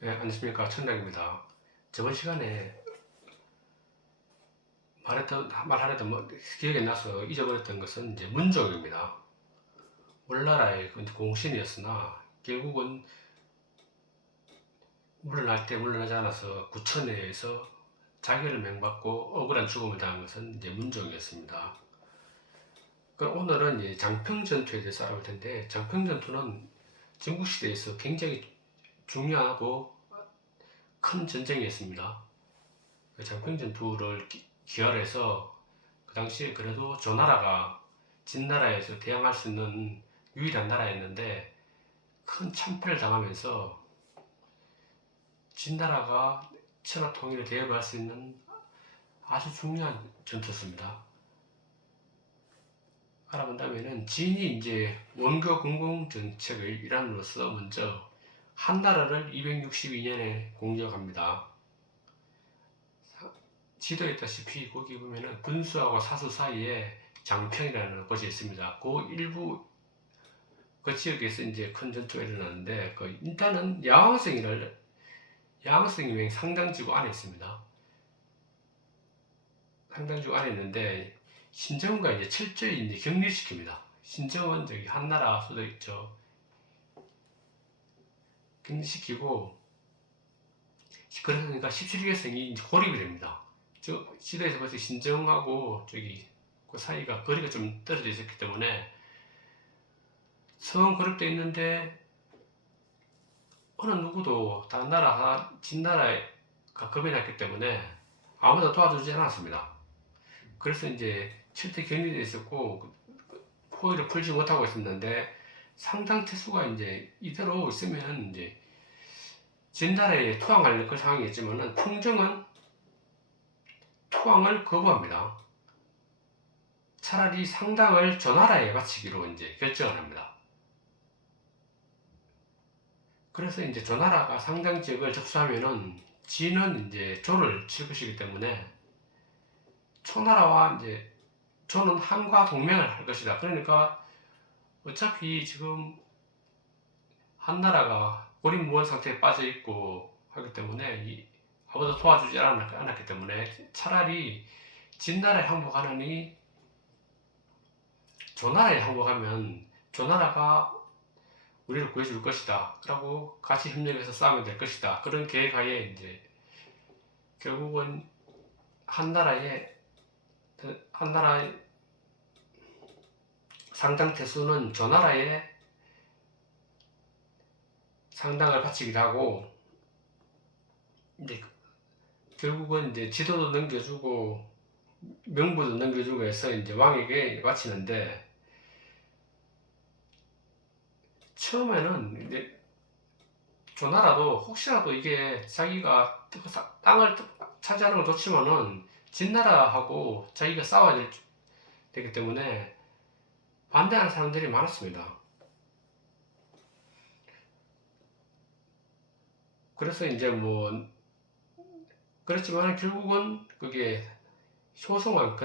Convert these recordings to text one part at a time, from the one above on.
네, 안녕하십니까. 천락입니다. 저번 시간에 말하려던 기억이 나서 잊어버렸던 것은 이제 문종입니다. 물나라의 공신이었으나 결국은 물러날 때 물러나지 않아서 구천에서 자결을 맹받고 억울한 죽음을 당한 것은 이제 문종이었습니다. 그럼 오늘은 이제 장평전투에 대해서 알아볼 텐데, 장평전투는 전국시대에서 굉장히 중요하고 큰 전쟁이었습니다. 장평전투를 기활해서 그 당시에 그래도 조나라가 진나라에서 대항할 수 있는 유일한 나라였는데 큰 참패를 당하면서 진나라가 천하 통일을 대업할 수 있는 아주 중요한 전투였습니다. 알아본다면은 진이 이제 원교 군공 정책의 일환으로서 먼저 한나라를 262년에 공격합니다. 지도에 있다시피 거기 보면은 군수하고 사수 사이에 장평이라는 곳이 있습니다. 그 일부 그 지역에서 이제 큰 전투가 일어나는데 일단은 야왕성이 상당지구 안에 있습니다. 상당지구 안에 있는데 신정은과 이제 철저히 이제 격리시킵니다. 신정은 저기 한나라 소도 있죠. 격리시키고 그러니까 17개성이 이제 고립이 됩니다. 저 시대에서 벌써 신정하고 저기 그 사이가 거리가 좀 떨어져 있었기 때문에 성은 고립되어 있는데 어느 누구도 다른 나라, 진나라가 겁이 났기 때문에 아무도 도와주지 않았습니다. 그래서 이제 철저히 격리되어 있었고 포위를 풀지 못하고 있었는데 상당 태수가 이제 이대로 있으면 이제 진나라에 투항할 그 상황이었지만은 풍정은 투항을 거부합니다. 차라리 상당을 조나라에 바치기로 이제 결정을 합니다. 그래서 이제 조나라가 상당 지역을 접수하면은 진은 이제 조를 칠 것이기 때문에 초나라와 이제 조는 한과 동맹을 할 것이다. 그러니까 어차피 지금 한나라가 고립무원 상태에 빠져 있고 하기 때문에 아무도 도와주지 않았기 때문에 차라리 진나라에 항복하느니 조나라에 항복하면 조나라가 우리를 구해줄 것이다. 라고 같이 협력해서 싸우면 될 것이다. 그런 계획하에 이제 결국은 한나라의 상당 태수는 조나라에 상당을 바치기도 하고 이제 결국은 이제 지도도 넘겨주고 명부도 넘겨주고 해서 이제 왕에게 바치는데 처음에는 이제 조나라도 혹시라도 이게 자기가 땅을 차지하는 건 좋지만은 진나라하고 자기가 싸워야 되기 때문에 반대하는 사람들이 많았습니다. 그래서 이제 그렇지만 결국은 그게 효성왕,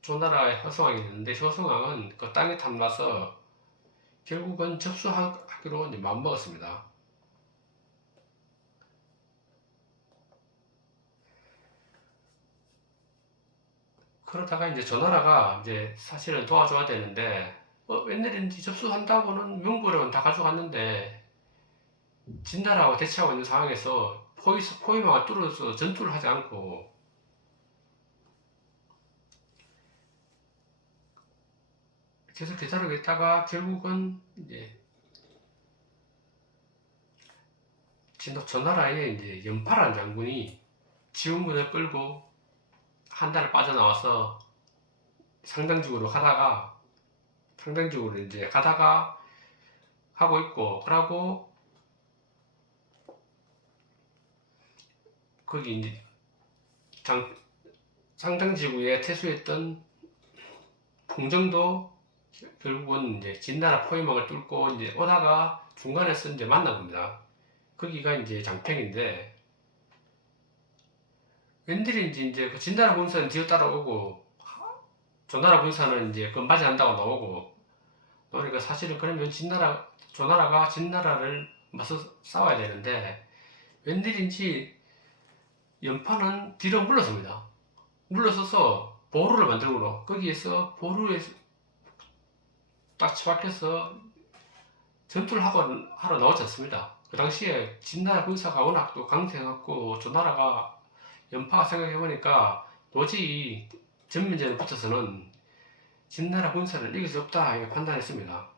조나라의 효성왕이 있는데 효성왕은 그 땅에 탐나서 결국은 접수하기로 이제 마음먹었습니다. 그러다가 이제 조나라가 이제 사실은 도와줘야 되는데 웬일인지 접수한다고는 명부력은 다 가져갔는데 진나라와 대치하고 있는 상황에서 포위망을 뚫어서 전투를 하지 않고 계속 기다리고 있다가 결국은 이제 조나라의 이제 연파라는 장군이 지원군을 끌고 한달을 빠져나와서 상당지구로 이제 가다가 하고 있고 그러고 거기 이제 상당지구에 퇴수했던 풍정도 결국은 이제 진나라 포위망을 뚫고 이제 오다가 중간에서 이제 만나봅니다. 거기가 이제 장평인데 웬일인지 이제 그 진나라 군사는 뒤로 따라오고 조나라 군사는 이제 맞이한다고 나오고 그러니까 사실은 그러면 조나라가 진나라를 맞서 싸워야 되는데 웬일인지 연파는 뒤로 물러섭니다. 물러서서 보루를 만들고 거기에서 보루에 딱 처박혀서 전투를 하러 나오지 않습니다. 그 당시에 진나라 군사가 워낙 또 강대해갖고 저 나라가 연파가 생각해보니까 도저히 전면전에 붙어서는 진나라 군사를 이길 수 없다 이렇게 판단했습니다.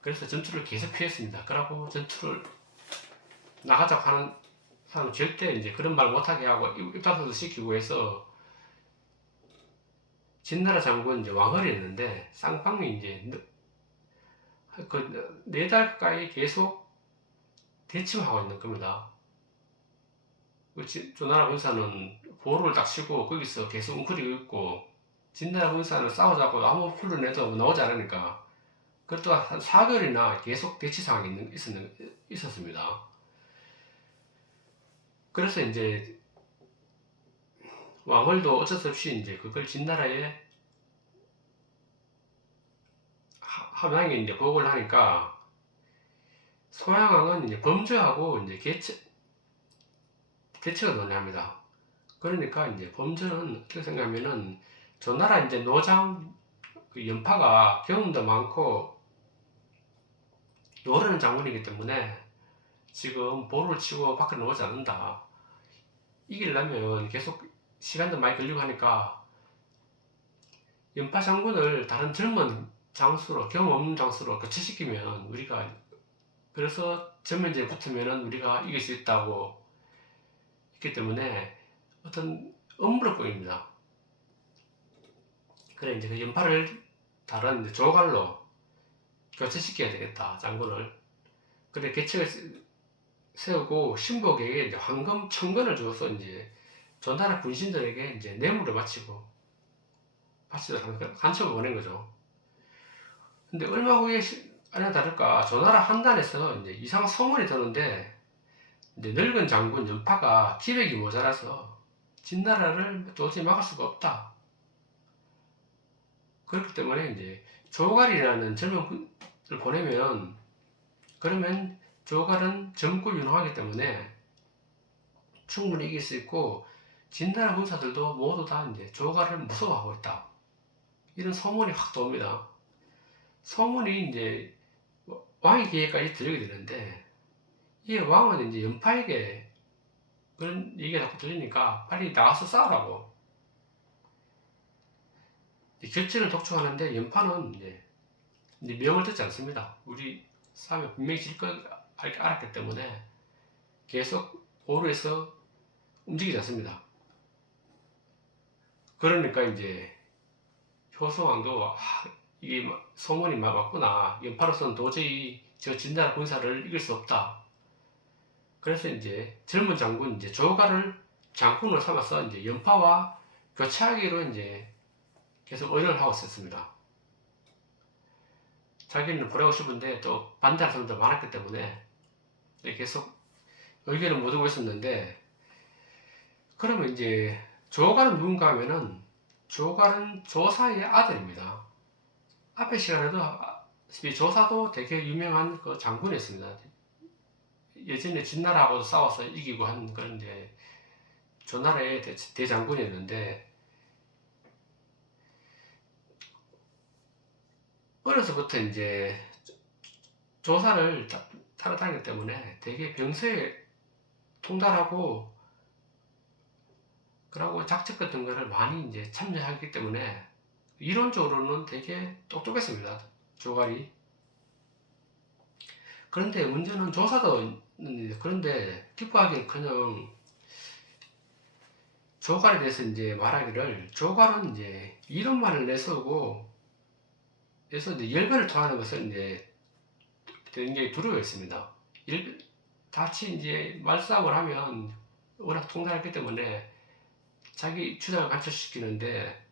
그래서 전투를 계속 피했습니다. 그러고 전투를 나가자고 하는 사람은 절대 이제 그런 말 못하게 하고 입단서도 시키고 해서 진나라 장군 이제 왕허리였는데 쌍방이 이제 그 4달 가까이 계속 대치하고 있는 겁니다. 저 나라 군사는 보루를 딱 치고 거기서 계속 웅크리고 있고 진나라 군사는 싸우자고 아무 훈련해도 나오지 않으니까 그것도 한 4개월이나 계속 대치 상황이 있었습니다. 그래서 이제 왕월도 어쩔 수 없이 이제 그걸 진나라에 함양에 이제 보고를 하니까 소양왕은 이제 범저하고 이제 대처가 논의합니다. 그러니까 이제 범저는 어떻게 생각하면은 저 나라 이제 노장 그 연파가 경험도 많고 노련한 장군이기 때문에 지금 보루를 치고 밖에 나오지 않는다. 이기려면 계속 시간도 많이 걸리고 하니까 연파 장군을 다른 젊은 장수로 경험 없는 장수로 교체시키면 우리가 그래서 전면전에 붙으면 우리가 이길 수 있다고 했기 때문에 어떤 음모를 보입니다. 그래 이제 그 연파를 다른 조갈로 교체시켜야 되겠다 장군을. 그래 계책을 세우고 신복에게 이제 황금 1000건을 주어서 이제 전나라 군신들에게 이제 뇌물을 바치도록 간첩을 보낸 거죠. 근데 얼마 후에 아니나 다를까 조나라 한단에서 이제 이상한 소문이 도는데 이제 늙은 장군 연파가 기백이 모자라서 진나라를 도저히 막을 수가 없다. 그렇기 때문에 이제 조갈이라는 젊은 군을 보내면 그러면 조갈은 젊고 유능하기 때문에 충분히 이길 수 있고 진나라 군사들도 모두 다 이제 조갈을 무서워하고 있다. 이런 소문이 확 돕니다. 소문이 이제 왕의 귀에까지 들리게 되는데 이 왕은 이제 연파에게 그런 얘기가 자꾸 들리니까 빨리 나가서 싸우라고 결전을 독촉하는데 연파는 이제 명을 듣지 않습니다. 우리 싸움에 분명히 질 걸 알았기 때문에 계속 보루에서 움직이지 않습니다. 그러니까 이제 효성왕도 이게 소문이 맞구나. 연파로서는 도저히 저 진나라 군사를 이길 수 없다. 그래서 이제 젊은 장군 이제 조가를 장군으로 삼아서 이제 연파와 교체하기로 이제 계속 의논을 하고 있었습니다. 자기는 보내고 싶은데 또 반대할 사람도 많았기 때문에 계속 의견을 못 오고 있었는데 그러면 이제 조갈은 누군가 하면은 조갈은 조사의 아들입니다. 앞에 시간에도 조사도 되게 유명한 그 장군이었습니다. 예전에 진나라하고도 싸워서 이기고 한 그런 이제 조나라의 대장군이었는데 어려서부터 이제 조사를 따라다니기 때문에 되게 병세에 통달하고 그러고 작전 같은 거를 많이 이제 참여하기 때문에 이론적으로는 되게 똑똑했습니다. 조갈이. 그런데 문제는 조사도 그런데 기뻐하기는커녕 조갈에 대해서 이제 말하기를 조갈은 이제 이론만을 내세우고 그래서 이제 열변을 토하는 것을 이제 굉장히 두려워했습니다. 같이 이제 말싸움을 하면 워낙 통달했기 때문에 자기 주장을 관철시키는데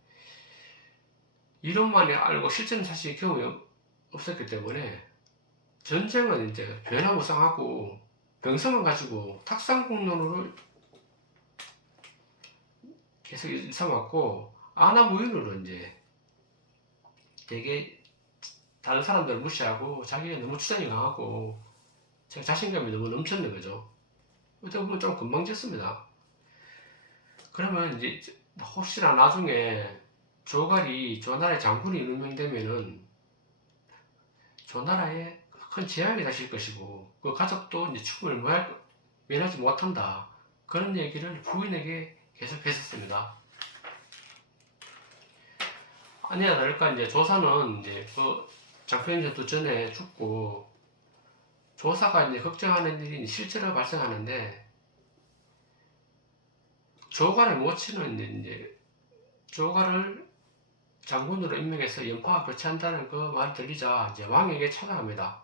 이론만 알고 실제는 사실 경험이 없었기 때문에 전쟁은 이제 변화무쌍하고 병성만 가지고 탁상공론으로 계속 일삼았고 안하무인으로 이제 되게 다른 사람들을 무시하고 자기가 너무 주장이 강하고 자신감이 너무 넘쳤는 거죠. 어떻게 보면 좀 금방 짓습니다. 그러면 이제 혹시나 나중에 조갈이 조나라의 장군이任命되면은 조나라에 큰 재앙이 닥칠 것이고 그 가족도 이제 죽음을 면하지 못한다. 그런 얘기를 부인에게 계속 했었습니다. 아니야 다를까 이제 조사는 이제 그 장평전투 전에 죽고 조사가 이제 걱정하는 일이 실제로 발생하는데 조갈의 모친은 이제 조갈을 장군으로 임명해서 연파가 교체한다는 그 말을 들리자 이제 왕에게 찾아갑니다.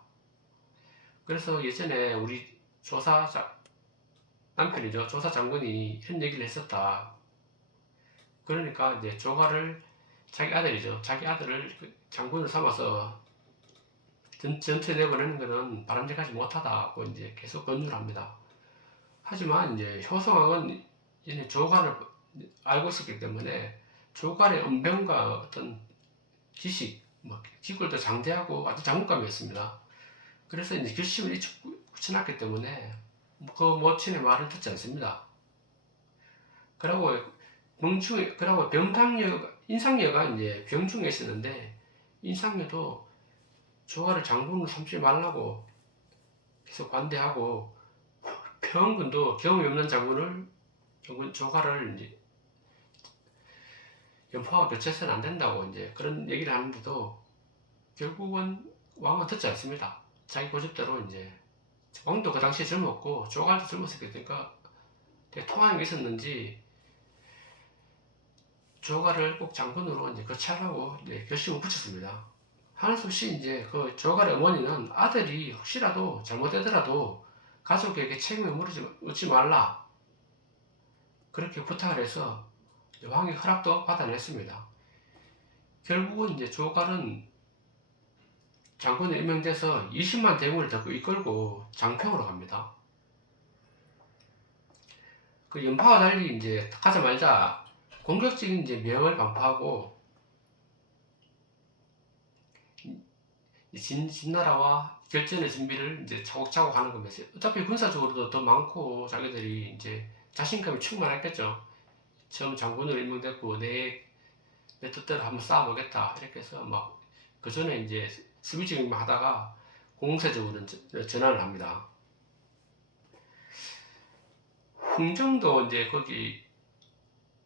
그래서 예전에 우리 남편이죠. 조사 장군이 이런 얘기를 했었다. 그러니까 이제 조갈을 자기 아들이죠. 자기 아들을 장군을 삼아서 전투에 내보내는 것은 바람직하지 못하다고 이제 계속 권유를 합니다. 하지만 이제 효성왕은 이제 조갈을 알고 있었기 때문에 조갈의 언변과 어떤 지식, 지골도 장대하고 아주 장군감이었습니다. 그래서 이제 결심을 일찍 굳혀놨기 때문에 그 모친의 말을 듣지 않습니다. 그러고 인상녀가 이제 병중에 있었는데 인상녀도 조갈을 장군으로 삼지 말라고 계속 반대하고 평원군도 경험이 없는 조갈을 이제 연포와 교체해서는 안 된다고 이제 그런 얘기를 하는데도 결국은 왕은 듣지 않습니다. 자기 고집대로 이제 왕도 그 당시에 젊었고 조갈도 젊었을 때니까 통화가 있었는지 조갈을 꼭 장군으로 이제 교체하라고 이제 결심을 붙였습니다. 하는 수 없이 이제 그 조갈의 어머니는 아들이 혹시라도 잘못되더라도 가족에게 책임을 묻지 말라 그렇게 부탁을 해서 왕의 허락도 받아냈습니다. 결국은 이제 조갈은 장군에 임명돼서 20만 대군을 더 이끌고 장평으로 갑니다. 그 연파와 달리 이제 가자마자 공격적인 이제 명을 반포하고 진나라와 결전의 준비를 이제 차곡차곡 하는 겁니다. 어차피 군사적으로도 더 많고 자기들이 이제 자신감이 충만했겠죠. 처음 장군으로 임명됐고 내 뜻대로 한번 싸워보겠다 이렇게 해서 막 그 전에 이제 스비징만 하다가 공세적으로 전환을 합니다. 흥정도 이제 거기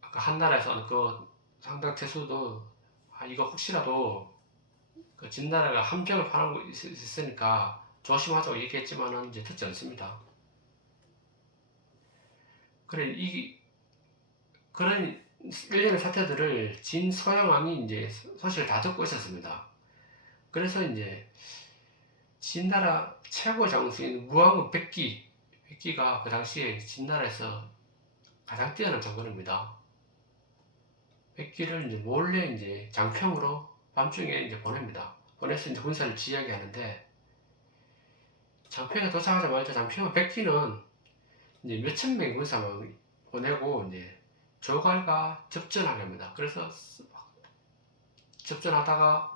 한나라에서 그 상당 태수도 이거 혹시라도 그 진나라가 함정을 파는 거 있으니까 조심하자고 얘기했지만은 이제 듣지 않습니다. 그런 일련의 사태들을 진서양왕이 이제 소식을 다 듣고 있었습니다. 그래서 이제 진나라 최고 장수인 무왕은 백기가 그 당시에 진나라에서 가장 뛰어난 장군입니다. 백기를 이제 몰래 이제 장평으로 밤중에 이제 보냅니다. 보내서 이제 군사를 지휘하게 하는데 장평에 도착하자마자 장평은 백기는 이제 몇천 명의 군사만 보내고 이제 조갈과 접전하게 합니다. 그래서 접전하다가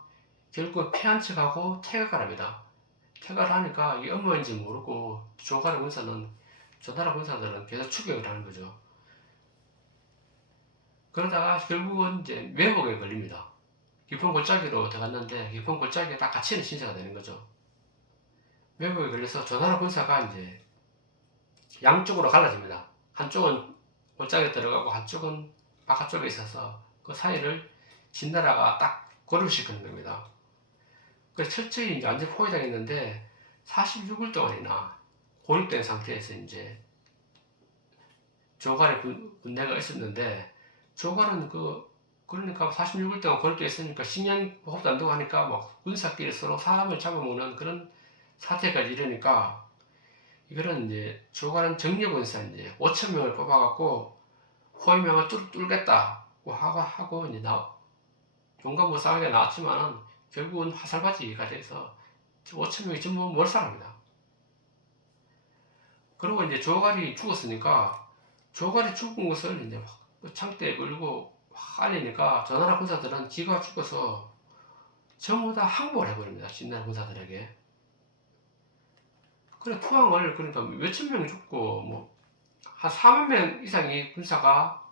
결국 패한 척하고 퇴각을 합니다. 퇴각을 하니까 이게 음모인지 모르고 조나라 군사들은 계속 추격을 하는 거죠. 그러다가 결국은 이제 매복에 걸립니다. 깊은 골짜기로 들어갔는데 깊은 골짜기에 딱 갇히는 신세가 되는 거죠. 매복에 걸려서 조나라 군사가 이제 양쪽으로 갈라집니다. 한쪽은 골짜기에 들어가고 한쪽은 바깥쪽에 있어서 그 사이를 진나라가 딱 고립시키는 겁니다. 그래서 철저히 이제 완전 포위당했는데 46일 동안이나 고립된 상태에서 이제 조갈의 군대가 있었는데 조갈은 그러니까 46일 동안 고립되어 있으니까 식량 보급도 안 되고 하니까 막 군사끼리 서로 사람을 잡아먹는 그런 사태까지 이러니까 이거는 이제 조갈은 정예군사 이제 5,000명을 뽑아갖고 호위명을 뚫겠다고 하고 이제 용감무쌍하게 나왔지만은 결국은 화살바지가 돼서 5,000명이 전부 몰살합니다. 그리고 이제 조갈이 죽었으니까 조갈이 죽은 것을 이제 창대에 걸고 알리니까 전나라 군사들은 지가 죽어서 전부 다 항복을 해버립니다. 진나라 군사들에게. 그래 투항을 그러니까 몇천 명이 죽고 뭐 한 4만 명 이상의 군사가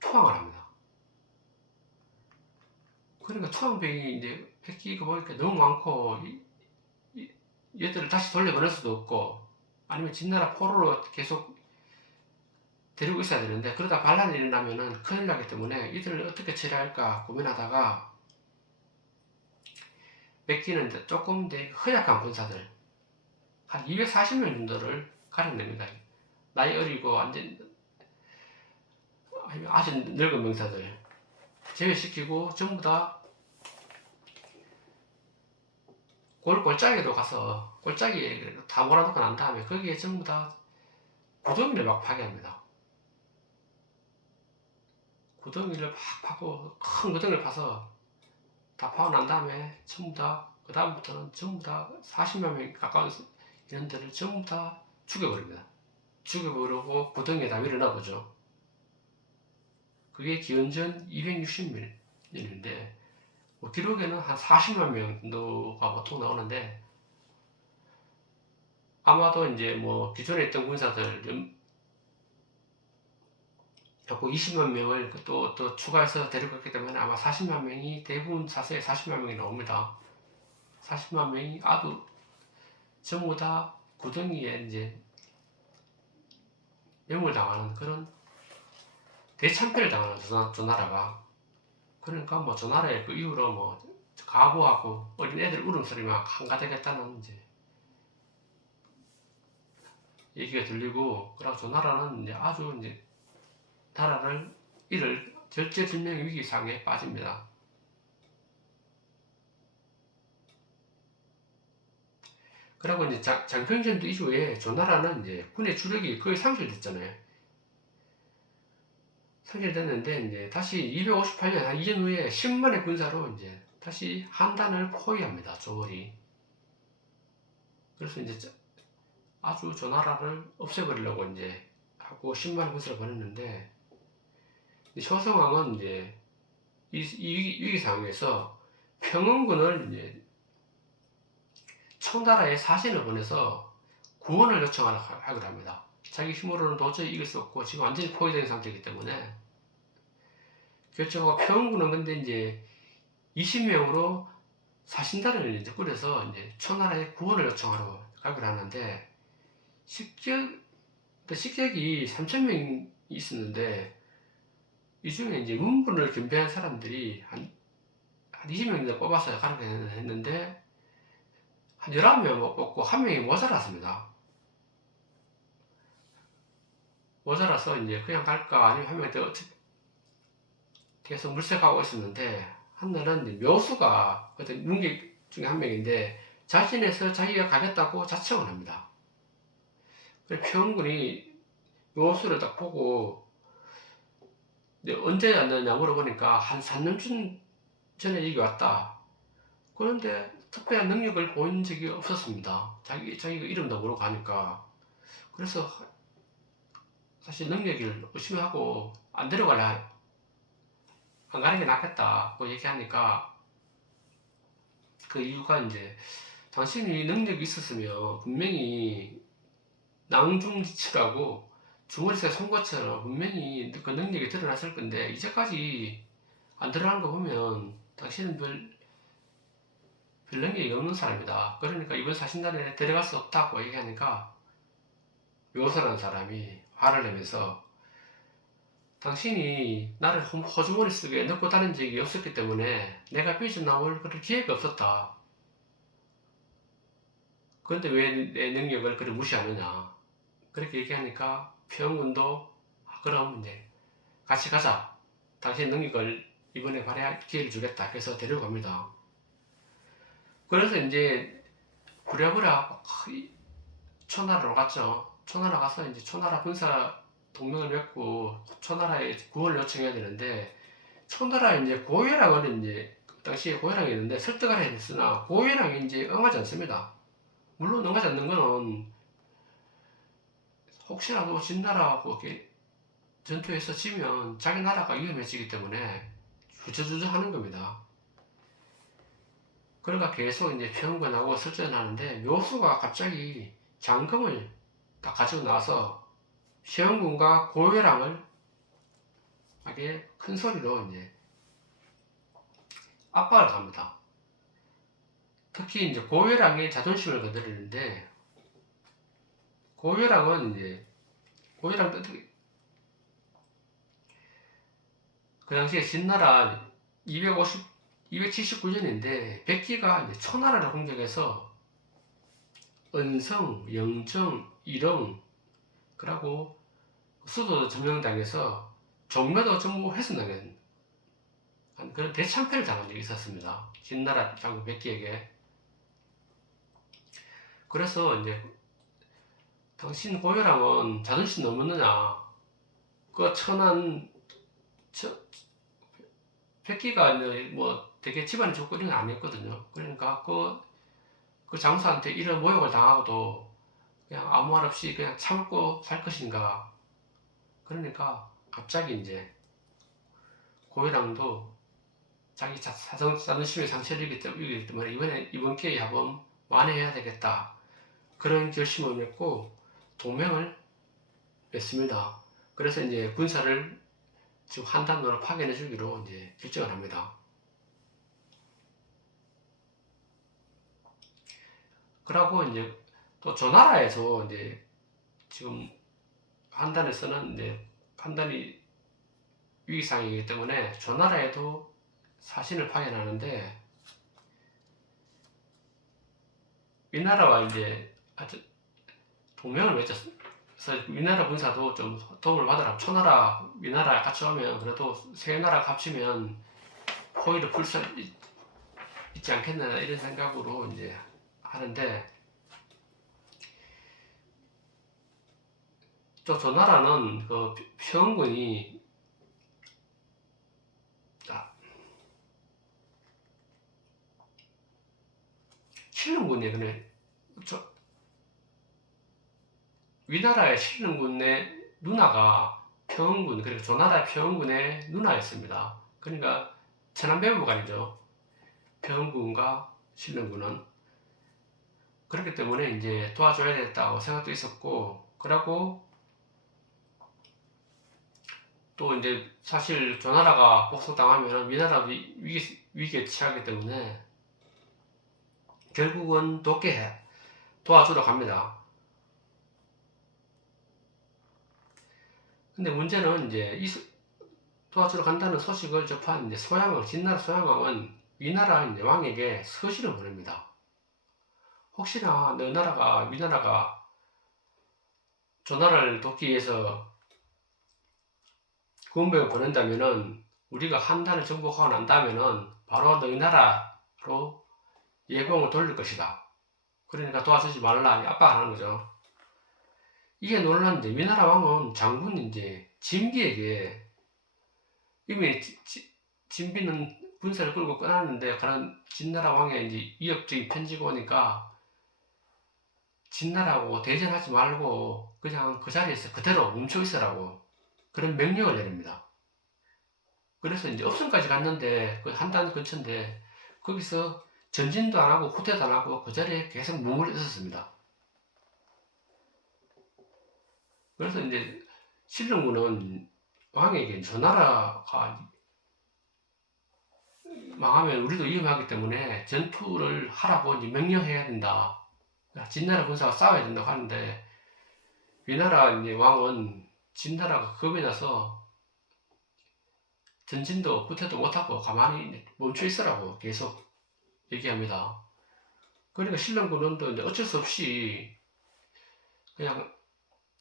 투항을 합니다. 그러니까 투항병이 이제 백기가 보니까 너무 많고 얘들을 다시 돌려보낼 수도 없고 아니면 진나라 포로로 계속 데리고 있어야 되는데 그러다 반란이 일어나면은 큰일 나기 때문에 이들을 어떻게 처리할까 고민하다가 백기는 이제 조금 더 허약한 군사들 한 240명 정도를 가려냅니다. 나이 어리고 완전 아주 늙은 병사들 제외시키고 전부 다 골짜기로 가서 골짜기에 다 몰아놓고 난 다음에 거기에 전부 다 구덩이를 막 파괴합니다. 구덩이를 막 파고 큰 구덩이를 파서 다 파고 난 다음에 전부 다 그 다음부터는 전부 다 40만 명 가까운 인원들을 전부 다 죽여버립니다. 죽여버리고 구덩이에 다 밀어넣어보죠. 그게 기원전 260년인데 뭐 기록에는 한 40만 명 정도가 보통 나오는데 아마도 이제 뭐 기존에 있던 군사들 자꾸 20만 명을 또 추가해서 데려갔기 때문에 아마 40만 명이 대부분 사서에 40만 명이 나옵니다. 40만 명이 아주 전부 다 구덩이에 이제 매몰당하는 그런 대참패를 당하는 저 나라가 그러니까 뭐 저 나라의 그 이후로 뭐 가보하고 어린 애들 울음소리만 한가득했다는 이제 얘기가 들리고 그러고 저 나라는 이제 아주 이제 나라를 이를 절체절명의 위기 상에 빠집니다. 그리고 이제 장평전도 이후에 저 나라는 이제 군의 주력이 거의 상실됐잖아요. 상실됐는데 이제 다시 258년 한 2년 후에 10만의 군사로 이제 다시 한단을 포위합니다. 조월이. 그래서 이제 아주 저 나라를 없애버리려고 이제 하고 10만의 군사를 보냈는데 효성왕은 이제 이 위기 상황에서 평원군을 이제 청나라에 사신을 보내서 구원을 요청하기로 합니다. 자기 힘으로는 도저히 이길 수 없고 지금 완전히 포위된 상태이기 때문에 결정하고 평원군은 근데 이제 20명으로 사신단을 이제 꾸려서 이제 청나라에 구원을 요청하러 가기로 하는데 식객이 3,000명이 있었는데 이 중에 이제 문분을 겸비한 사람들이 한 20명 정도 뽑아서 가려고 했는데 한 19명 뽑고 한 명이 모자랐습니다. 모자라서 이제 그냥 갈까 아니면 한 명이 더 계속 물색하고 있었는데 한날은 묘수가 어떤 문객 중에 한 명인데 자신에서 자기가 가겠다고 자청을 합니다. 그래서 평군이 묘수를 딱 보고 언제 왔느냐 물어보니까 한 3년 전에 여기 왔다. 그런데 특별한 능력을 보인 적이 없었습니다. 자기가 이름도 모르고 가니까. 그래서 사실 능력을 의심하고 안 데려갈래, 안 가는 게 낫겠다고 얘기하니까 그 이유가 이제 당신이 능력이 있었으면 분명히 낭중지치라고 주머니새 쏜 것처럼 분명히 그 능력이 드러났을 건데 이제까지 안 드러난 거 보면 당신은 별 능력이 없는 사람이다. 그러니까 이번 사신단에 데려갈 수 없다고 얘기하니까 묘사라는 사람이 화를 내면서 당신이 나를 호주머니 속에 넣고 다닌 적이 없었기 때문에 내가 삐져나올 그럴 기회가 없었다. 그런데 왜 내 능력을 그렇게 무시하느냐. 그렇게 얘기하니까 평군도 그럼 이제 같이 가자. 당신 능력을 이번에 발휘할 기회를 주겠다. 그래서 데려갑니다. 그래서 이제 부랴부랴 초나라로 갔죠. 초나라 가서 이제 초나라 군사 동맹을 맺고 초나라에 구원을 요청해야 되는데 초나라 이제 고혜랑은 이제 그 당시에 고혜랑이 있는데 설득을 해야 됐으나 고혜랑이 이제 응하지 않습니다. 물론 응하지 않는 거는 혹시라도 진나라하고 이렇게 전투에서 지면 자기 나라가 위험해지기 때문에 주저주저 하는 겁니다. 그러니까 계속 이제 평군하고 설전을 하는데 묘수가 갑자기 장검을 딱 가지고 나와서 시험군과 고혈압을 하게 큰 소리로 이제 압박을 합니다. 특히 이제 고혈압이 자존심을 건드리는데, 고혈압은 이제 고혈압도 어떻게 그 당시에 진나라 279년인데 백기가 이제 초나라를 공격해서 은성, 영정, 일릉 그리고 수도 점령당해서 종묘도 전부 훼손당한 그런 대참패를 당한 적이 있었습니다. 진나라 장군 백기에게. 그래서 이제 당신 고혈압은 자존심 넘었느냐? 그 천한 백기가 이제 뭐 되게 집안이 좋고 이런 게 아니었거든요. 그러니까 그 장수한테 이런 모욕을 당하고도 그냥 아무 말 없이 그냥 참고 살 것인가. 그러니까 갑자기 이제 고혈압도 자기 자존심의 상처를 입기 때문에 이번 기회에 한번 만회해야 되겠다. 그런 결심을 맺고 동맹을 맺습니다. 그래서 이제 군사를 지금 한단으로 파견해 주기로 이제 결정을 합니다. 그러고 이제 또 조나라에서 이제 지금 한단에서는 이제 한단이 위기상이기 때문에 조나라에도 사신을 파견하는데, 위나라와 이제 아주 동맹을 맺었어요. 그래서 위나라 군사도 좀 도움을 받으라. 초나라, 위나라 같이 오면 그래도 세 나라 합치면 호의를 풀 수 있지 않겠나 이런 생각으로 이제 하는데, 또 조나라는 그 평군이 신릉군이 그래 위나라의 신릉군의 누나가 평군, 그리고 조나라 평군의 누나였습니다. 그러니까 천안배우간이죠. 평군과 신릉군은. 그렇기 때문에 이제 도와줘야겠다고 생각도 있었고, 그러고 또 이제 사실 조나라가 복속당하면 위나라 위기에 처하기 때문에 결국은 도와주러 갑니다. 근데 문제는 이제 도와주러 간다는 소식을 접한 이제 진나라 소양왕은 위나라 이제 왕에게 서신을 보냅니다. 혹시나 위나라가 조나라를 돕기 위해서 군병을 보낸다면은, 우리가 한단을 정복하고 난 다음에는 바로 너희 나라로 예공을 돌릴 것이다. 그러니까 도와주지 말라 압박하는 거죠. 이게 놀랐는데 위나라 왕은 장군 이제 진비에게 이미 진비는 군사를 끌고 떠났는데, 그런 진나라 왕의 이제 위협적인 편지가 오니까 진나라하고 대전하지 말고 그냥 그 자리에서 그대로 멈춰 있으라고 그런 명령을 내립니다. 그래서 이제 업성까지 갔는데 그 한단 근처인데 거기서 전진도 안 하고 후퇴도 안 하고 그 자리에 계속 머물러 있었습니다. 그래서 이제 신릉군은 왕에게 저 나라가 망하면 우리도 위험하기 때문에 전투를 하라고 이제 명령해야 된다. 진나라 군사가 싸워야 된다고 하는데, 위나라 이제 왕은 진나라가 겁이 나서 전진도 후퇴도 못하고 가만히 멈춰 있으라고 계속 얘기합니다. 그러니까 신랑군은 또 이제 어쩔 수 없이 그냥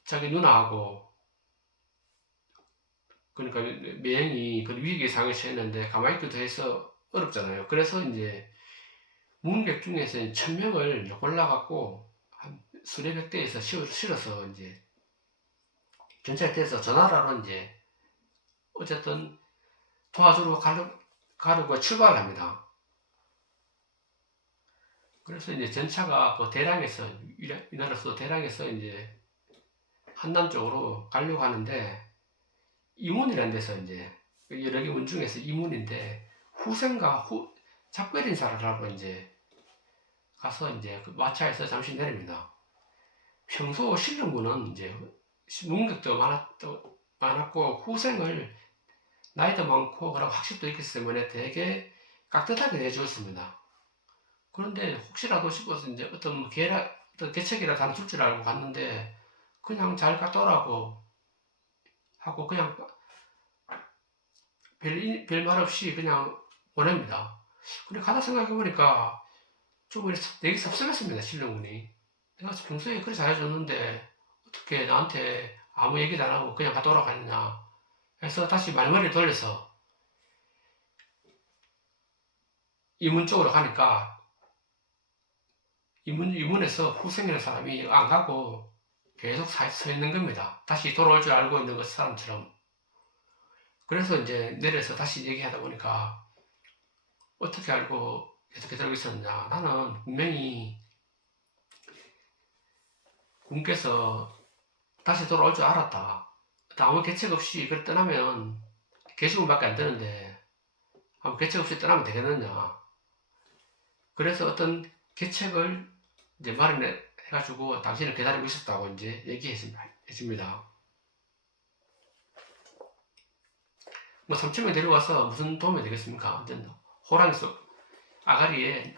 자기 누나하고, 그러니까 매형이 그 위기 상황에 처했는데 가만히 있기도 해서 어렵잖아요. 그래서 이제 문객 중에서 1000명을 골라갖고 한 수레백 대에서 실어서 이제 경찰대에서 전화라로 이제 어쨌든 도와주러 가려고 출발을 합니다. 그래서 이제 전차가 그 대량에서, 위나라 수도 대량에서 이제 한남 쪽으로 가려고 하는데, 이문이라는 데서 이제 여러 개 문 중에서 이문인데 후생과 작별인사를 이제 가서 이제 그 마차에서 잠시 내립니다. 평소 신릉군은 이제 문격도 많았고 후생을 나이도 많고 그런 학식도 있기 때문에 되게 깍듯하게 내주었습니다. 그런데 혹시라도 싶어서 이제 어떤 계책이라 단줄 줄 알고 갔는데 그냥 잘 갔더라고 하고 그냥 별말 없이 그냥 보냅니다. 근데 가다 생각해보니까 좀 되게 섭섭했습니다, 신령군이. 내가 평소에 그렇게 잘해줬는데 어떻게 나한테 아무 얘기도 안 하고 그냥 갔다 오라고 하느냐 해서 다시 말머리를 돌려서 이문 쪽으로 가니까 이문에서 후생이라는 사람이 안 가고 계속 서 있는 겁니다. 다시 돌아올 줄 알고 있는 것 사람처럼. 그래서 이제 내려서 다시 얘기하다 보니까 어떻게 알고 계속 기다리고 있었느냐. 나는 분명히 군께서 다시 돌아올 줄 알았다. 아무 계책 없이 그걸 떠나면 계시군밖에 안 되는데 아무 계책 없이 떠나면 되겠느냐. 그래서 어떤 계책을 이제 마련해가지고 당신을 기다리고 있었다고 이제 얘기했습니다. 뭐 3,000명 데려와서 무슨 도움이 되겠습니까? 호랑이 속 아가리에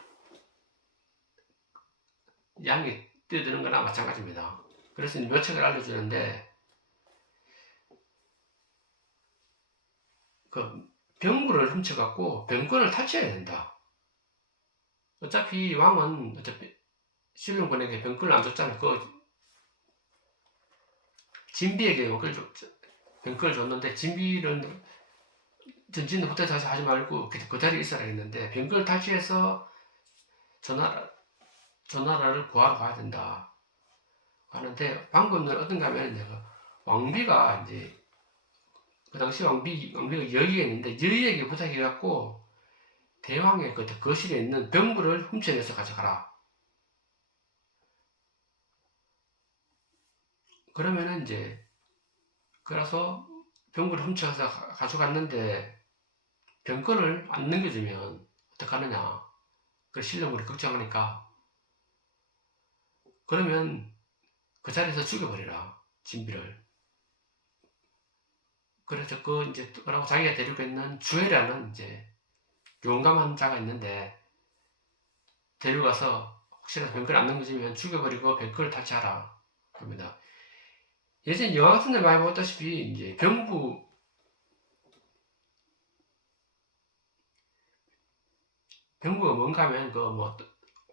양이 뛰어드는 거나 마찬가지입니다. 그래서 묘책을 알려주는데 그 병구를 훔쳐갖고 병권을 탈취해야 된다. 어차피 왕은 신릉군에게 병권을 안 줬잖아. 그 진비에게 병권을 줬는데 진비는 전진 후퇴 다시 하지 말고 그 자리에 있어라 했는데 병권을 탈취해서 조나라를 구하러 가야 된다 하는데 방금은 어떤가 하면 내가 왕비가 이제 그 당시 왕비가 여의에 있는데 여의에게 부탁해갖고 대왕의 그 거실에 있는 병부를 훔쳐내서 가져가라. 그러면은 이제 그래서 병부를 훔쳐서 가져갔는데 병권을 안 넘겨주면 어떡하느냐. 그 신령군이 걱정하니까 그러면 그 자리에서 죽여버리라. 진비를. 그래서 그라고 자기가 데리고 있는 주혜라는 이제 용감한 자가 있는데 데려가서 혹시나 병권을 안 넘겨주면 죽여버리고 병권을 탈취하라. 그럽니다. 예전 영화 같은 데 많이 보다시피 이제 병부가 뭔가 하면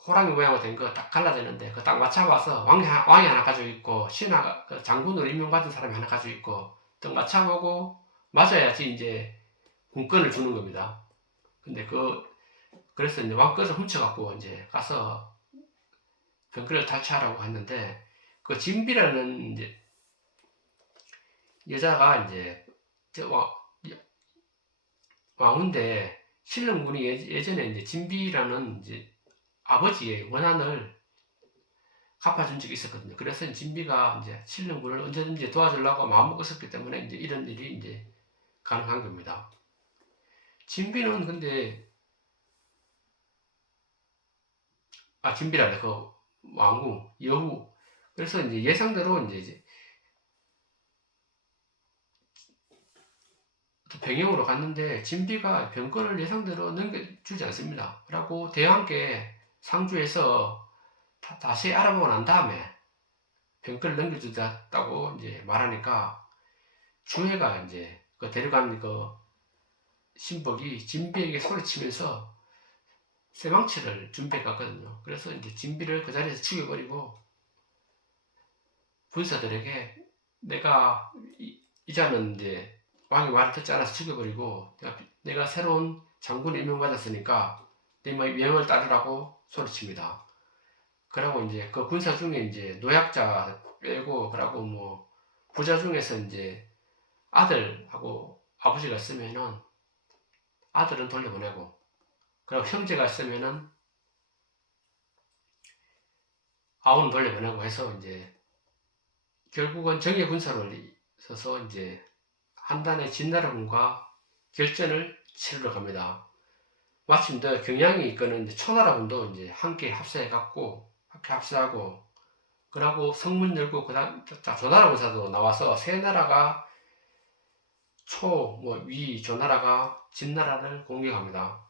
호랑이 모양으로 된 거 딱 갈라지는데 그거 딱 맞춰봐서 왕이 하나 가지고 있고 신하가 그 장군으로 임명받은 사람이 하나 가지고 있고 딱 맞춰보고 맞아야지 이제 군권을 주는 겁니다. 근데 그래서 이제 왕권을 훔쳐갖고 이제 가서 병권을 탈취하라고 했는데 그 진비라는 이제 여자가 이제 왕인데 신릉군이 예전에 이제 진비라는 이제 아버지의 원한을 갚아준 적이 있었거든요. 그래서 진비가 이제 신릉군을 언제든지 도와주려고 마음먹었었기 때문에 이제 이런 일이 이제 가능한 겁니다. 진비는 근데 진비라네 그 왕후 여후. 그래서 이제 예상대로 이제 병영으로 갔는데 진비가 병권을 예상대로 넘겨주지 않습니다. 라고 대왕께 상주해서 다시 알아보고 난 다음에 병권을 넘겨주겠다고 이제 말하니까 주혜가 이제 그 데려간 그 신복이 진비에게 소리치면서 쇠망치를 준비해 갔거든요. 그래서 이제 진비를 그 자리에서 죽여버리고 군사들에게 내가 이자는 이제 왕이 말을 듣지 않아서 죽여버리고 내가 새로운 장군을 임명받았으니까 내 명을 따르라고 소리칩니다. 그러고 이제 그 군사 중에 이제 노약자 빼고 그러고 부자 중에서 이제 아들하고 아버지가 있으면은 아들은 돌려보내고 그리고 형제가 있으면은 아우는 돌려보내고 해서 이제 결국은 정예 군사를 써서 이제 한단의 진나라군과 결전을 치르러 갑니다. 마침 경양이 이끄는 초나라군도 이제 함께 합세하고 그러고 성문 열고 그다음 조나라 군사도 나와서 세 나라가 위 조나라가 진나라를 공격합니다.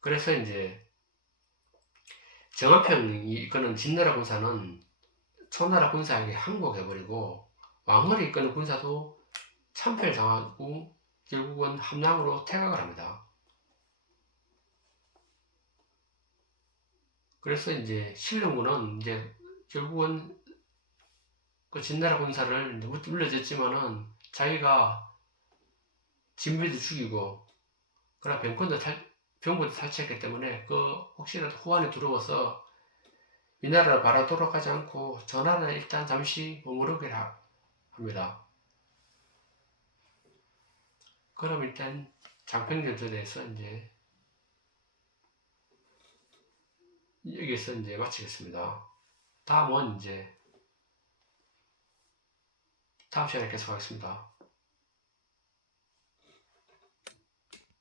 그래서 이제 정한평이 이끄는 진나라 군사는 초나라 군사에게 항복해버리고 왕허리 이끄는 군사도 참패를 당하고 결국은 함양으로 퇴각을 합니다. 그래서 이제 신릉군은 이제 결국은 그 진나라 군사를 물려줬지만은 자기가 진비도 죽이고 그러나 병군도 탈취했기 때문에 그 혹시라도 호환에 두려워서 위나라를 바로 돌아가지 않고 전하는 일단 잠시 머무르기를 합니다. 그럼 일단 장평전투에 대해서 이제 여기서 이제 마치겠습니다. 다음은 이제 다음 시간에 계속하겠습니다.